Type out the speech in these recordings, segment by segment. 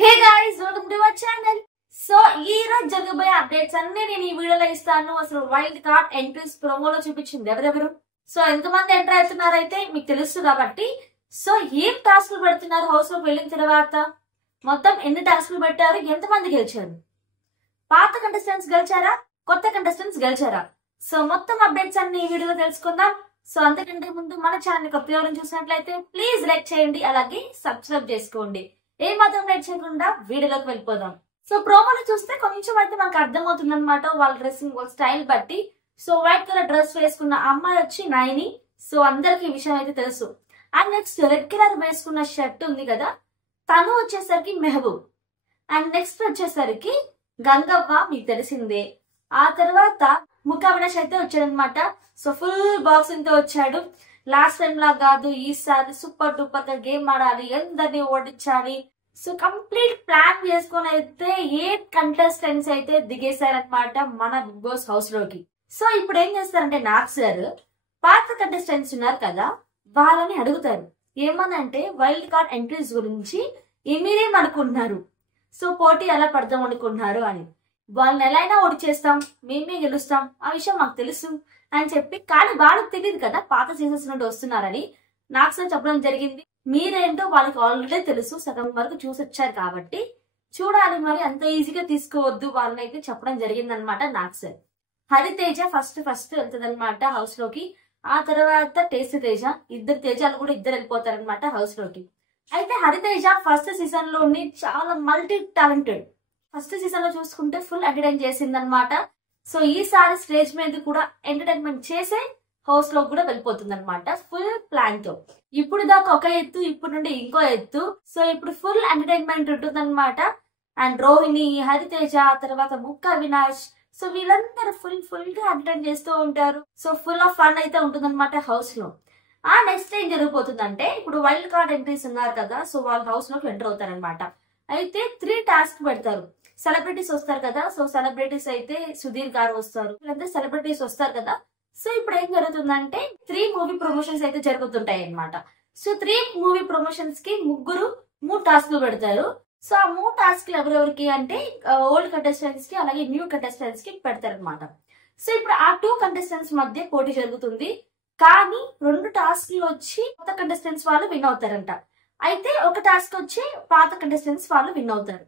Hey guys, welcome to our channel. So, ఈ రోజు జరగబోయే అప్డేట్స్ అన్ని నేను ఈ వీడియోలో ఇస్తాను. అసలు వైల్డ్ కార్డ్ ఎంట్రీస్ ప్రోమోలో చూపించింది ఎవరెవరు. సో ఎంతమంది ఎంటర్ అవుతున్నారైతే మీకు తెలుసు కాబట్టి సో ఏం టాస్క్లు పెడుతున్నారు హౌస్ లోకి వెళ్ళిన తర్వాత, మొత్తం ఎన్ని టాస్క్లు పెట్టారు, ఎంతమంది గెలిచారు, పాత కంటెస్టెంట్స్ గెలిచారా, కొత్త కంటెస్టెంట్స్ గెలిచారా, సో మొత్తం అప్డేట్స్ అన్ని ఈ వీడియోలో తెలుసుకుందాం. సో అంతకంటే ముందు మన ఛానల్ కొత్తగా చూసినట్లయితే ప్లీజ్ లైక్ చేయండి, అలాగే సబ్స్క్రైబ్ చేసుకోండి. ఏ మాత్రం లైక్ చేయకుండా వీడియోలోకి వెళ్ళిపోదాం. సో ప్రోమోలు చూస్తే కొంచెం అయితే మనకు అర్థమవుతుంది అనమాట వాళ్ళ డ్రెస్సింగ్, వాళ్ళ స్టైల్ బట్టి. సో వైట్ కలర్ డ్రెస్ వేసుకున్న అమ్మాయి వచ్చి నైని. సో అందరికి ఈ విషయం అయితే తెలుసు. అండ్ నెక్స్ట్ రెడ్ కలర్ వేసుకున్న షర్ట్ ఉంది కదా, తను వచ్చేసరికి మెహబూబ్. అండ్ నెక్స్ట్ వచ్చేసరికి గంగవ్వ, మీకు తెలిసిందే. ఆ తర్వాత ముఖ అవినాష్ అయితే వచ్చాడనమాట. సో ఫుల్ బాక్సింగ్ తో వచ్చాడు. లాస్ట్ టైం లా కాదు, ఈసారి సూపర్ డూపర్ గా గేమ్ ఆడాలి, అందరినీ ఓడించాలి. సో కంప్లీట్ ప్లాన్ చేసుకుని అయితే 8 కంటెస్టెంట్స్ అయితే దిగేశారనమాట మన బిగ్ బాస్ హౌస్ లోకి. సో ఇప్పుడు ఏం చేస్తారంటే నాగ్ సార్ పాత కంటెస్టెంట్స్ ఉన్నారు కదా వాళ్ళని అడుగుతారు, ఏమనంటే వైల్డ్ కార్డ్ ఎంట్రీస్ గురించి మీరేం అనుకుంటున్నారు, సో పోటీ ఎలా పడదాం అనుకుంటున్నారు అని. వాళ్ళని ఎలా అయినా ఓడిచేస్తాం, మేమే గెలుస్తాం, ఆ విషయం మాకు తెలుసు అని చెప్పి, కానీ వాళ్ళకి తెలియదు కదా పాత సీజన్స్ నుండి వస్తున్నారని నాకు సార్ చెప్పడం జరిగింది. మీరేంటో వాళ్ళకి ఆల్రెడీ తెలుసు, సగం వరకు చూసి వచ్చారు కాబట్టి చూడాలి, మరి అంత ఈజీగా తీసుకోవద్దు వాళ్ళని అయితే చెప్పడం జరిగింది అనమాట నాకు సార్. హరితేజ ఫస్ట్ వెళ్తుంది అనమాట హౌస్ లోకి. ఆ తర్వాత టేస్టీ తేజ, ఇద్దరు తేజాలు కూడా ఇద్దరు వెళ్ళిపోతారనమాట హౌస్ లోకి. అయితే హరితేజ ఫస్ట్ సీజన్ లోని చాలా మల్టీ టాలెంటెడ్. ఫస్ట్ సీజన్ లో చూసుకుంటే ఫుల్ ఎంటర్టైన్ చేసింది అనమాట. సో ఈసారి స్టేజ్ మీద కూడా ఎంటర్టైన్మెంట్ చేసే హౌస్ లో కూడా వెళ్ళిపోతుంది అనమాట ఫుల్ ప్లాన్ తో. ఇప్పుడు దాకా ఒక ఎత్తు, ఇప్పుడు నుండి ఇంకో ఎత్తు. సో ఇప్పుడు ఫుల్ ఎంటర్టైన్మెంట్ ఉంటుంది అనమాట. అండ్ రోహిణి, హరితేజ, తర్వాత ముక్క అవినాష్, సో వీళ్ళందరూ ఫుల్ గా ఎంటర్టైన్ చేస్తూ ఉంటారు. సో ఫుల్ ఆఫ్ ఫన్ అయితే ఉంటుంది అనమాట హౌస్ లో. ఆ నెక్స్ట్ ఏం జరిగిపోతుందంటే, ఇప్పుడు వైల్డ్ కార్డ్ ఎంట్రీస్ ఉన్నారు కదా, సో వాళ్ళ హౌస్ లోకి ఎంటర్ అవుతారనమాట. అయితే 3 టాస్క్ పెడతారు. సెలబ్రిటీస్ వస్తారు కదా, సో సెలబ్రిటీస్ అయితే సుధీర్ గారు వస్తారు, వీళ్ళందరూ సెలబ్రిటీస్ వస్తారు కదా. సో ఇప్పుడు ఏం జరుగుతుందంటే 3 మూవీ ప్రమోషన్స్ అయితే జరుగుతుంటాయి అనమాట. సో 3 మూవీ ప్రమోషన్స్ కి 3 టాస్క్లు పెడతారు. సో ఆ 3 టాస్క్లు ఎవరెవరికి అంటే ఓల్డ్ కంటెస్టెంట్స్ కి అలాగే న్యూ కంటెస్టెంట్స్ కి పెడతారు అనమాట. సో ఇప్పుడు ఆ 2 కంటెస్టెంట్స్ మధ్య పోటీ జరుగుతుంది. కానీ 2 టాస్క్లు వచ్చి కొత్త కంటెస్టెంట్స్ వాళ్ళు విన్ అవుతారంట. అయితే ఒక టాస్క్ వచ్చి పాత కంటెస్టెంట్స్ వాళ్ళు విన్ అవుతారు.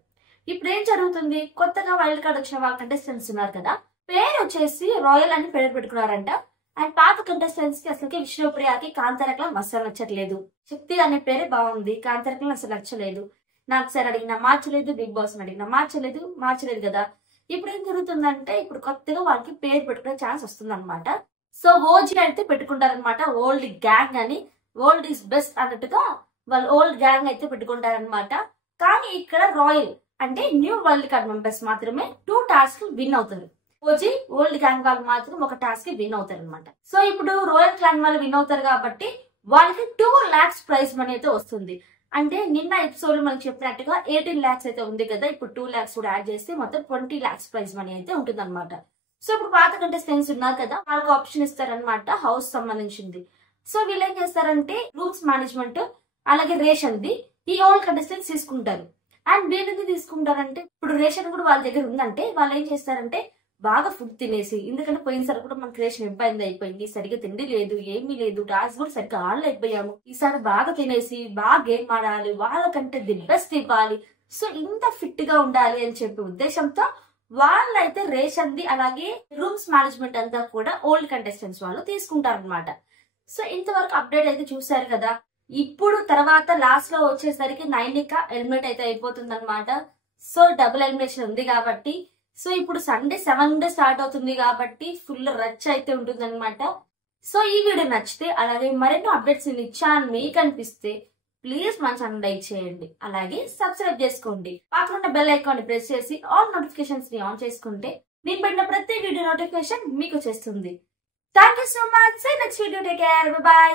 ఇప్పుడు ఏం జరుగుతుంది, కొత్తగా వైల్డ్ కార్డ్ వచ్చిన వాళ్ళ కంటెస్టెంట్స్ ఉన్నారు కదా, పేరు వచ్చేసి రాయల్ అని పేరు పెట్టుకున్నారంట. అండ్ పాత కంటెస్టెంట్స్ కి అసలుకి విష్ణుప్రియకి కాంతారకలా అస్సలు నచ్చట్లేదు. శక్తి అనే పేరే బాగుంది, కాంతారకలం అసలు నచ్చలేదు. నాకు సార్ అడిగినా మార్చలేదు, బిగ్ బాస్ అడిగినా మార్చలేదు కదా. ఇప్పుడు ఏం జరుగుతుందంటే, ఇప్పుడు కొత్తగా వాళ్ళకి పేరు పెట్టుకునే ఛాన్స్ వస్తుంది అనమాట. సో ఓజీ అయితే పెట్టుకుంటారనమాట, ఓల్డ్ గ్యాంగ్ అని. ఓల్డ్ ఈస్ బెస్ట్ అన్నట్టుగా వాళ్ళు ఓల్డ్ గ్యాంగ్ అయితే పెట్టుకుంటారనమాట. కానీ ఇక్కడ రాయల్ అంటే న్యూ వైల్డ్ కార్డ్ మెంబర్స్ మాత్రమే 2 టాస్క్ విన్ అవుతారు. ఓజీ ఓల్డ్ గ్యాంగ్ వాళ్ళు మాత్రం ఒక టాస్క్ విన్ అవుతారు అనమాట. సో ఇప్పుడు రాయల్ క్లాన్ వాళ్ళు విన్ అవుతారు కాబట్టి వాళ్ళకి 2 lakhs ప్రైజ్ మనీ అయితే వస్తుంది. అంటే నిన్న ఎపిసోడ్ మనకి చెప్పినట్టుగా 18 lakhs అయితే ఉంది కదా, ఇప్పుడు 2 lakhs కూడా యాడ్ చేస్తే మొత్తం 20 lakhs ప్రైజ్ మనీ అయితే ఉంటుంది అనమాట. సో ఇప్పుడు పాత కంటెస్టెంట్స్ ఉన్నారు కదా, వాళ్ళకి ఆప్షన్ ఇస్తారనమాట హౌస్ సంబంధించింది. సో వీళ్ళు ఏం చేస్తారంటే రూమ్స్ మేనేజ్మెంట్ అలాగే రేషన్ ది ఈ ఓల్డ్ కంటెస్టెంట్స్ తీసుకుంటారు. అండ్ వీళ్ళని తీసుకుంటారంటే, ఇప్పుడు రేషన్ కూడా వాళ్ళ దగ్గర ఉందంటే వాళ్ళు ఏం చేస్తారంటే బాగా ఫుడ్ తినేసి, ఎందుకంటే పోయినసారి కూడా మనకి రేషన్ ఇబ్బంది అయిపోయింది, సరిగ్గా తిండి లేదు, ఏమీ లేదు, టాస్క్ కూడా సరిగ్గా ఆడలేకపోయాము, ఈసారి బాగా తినేసి బాగా గేమ్ ఆడాలి, వాళ్ళకంటే ది బెస్ట్ ఇవ్వాలి, సో ఇంత ఫిట్ గా ఉండాలి అని చెప్పే ఉద్దేశంతో వాళ్ళైతే రేషన్ ది అలాగే రూమ్స్ మేనేజ్మెంట్ అంతా కూడా ఓల్డ్ కంటెస్టెంట్స్ వాళ్ళు తీసుకుంటారనమాట. సో ఇంతవరకు అప్డేట్ అయితే చూసారు కదా. ఇప్పుడు తర్వాత లాస్ట్ లో వచ్చేసరికి నైనిక ఎలిమినేట్ అయితే అయిపోతుంది అనమాట. సో డబుల్ ఎలిమినేషన్ ఉంది కాబట్టి, సో ఇప్పుడు సండే 7 స్టార్ట్ అవుతుంది కాబట్టి ఫుల్ రచ్ అయితే ఉంటుంది అనమాట. సో ఈ వీడియో నచ్చితే అలాగే మరెన్నో అప్డేట్స్ ఇచ్చాను మీకు అనిపిస్తే ప్లీజ్ మన ఛానల్ లైక్ చేయండి, అలాగే సబ్స్క్రైబ్ చేసుకోండి. పక్కన ఉన్న బెల్ ఐకాన్ ప్రెస్ చేసి ఆల్ నోటిఫికేషన్స్ ని ఆన్ చేసుకుంటే నేను పెట్టిన ప్రతి వీడియో నోటిఫికేషన్ మీకు వచ్చేస్తుంది. Thank you so much. Next video take care, by.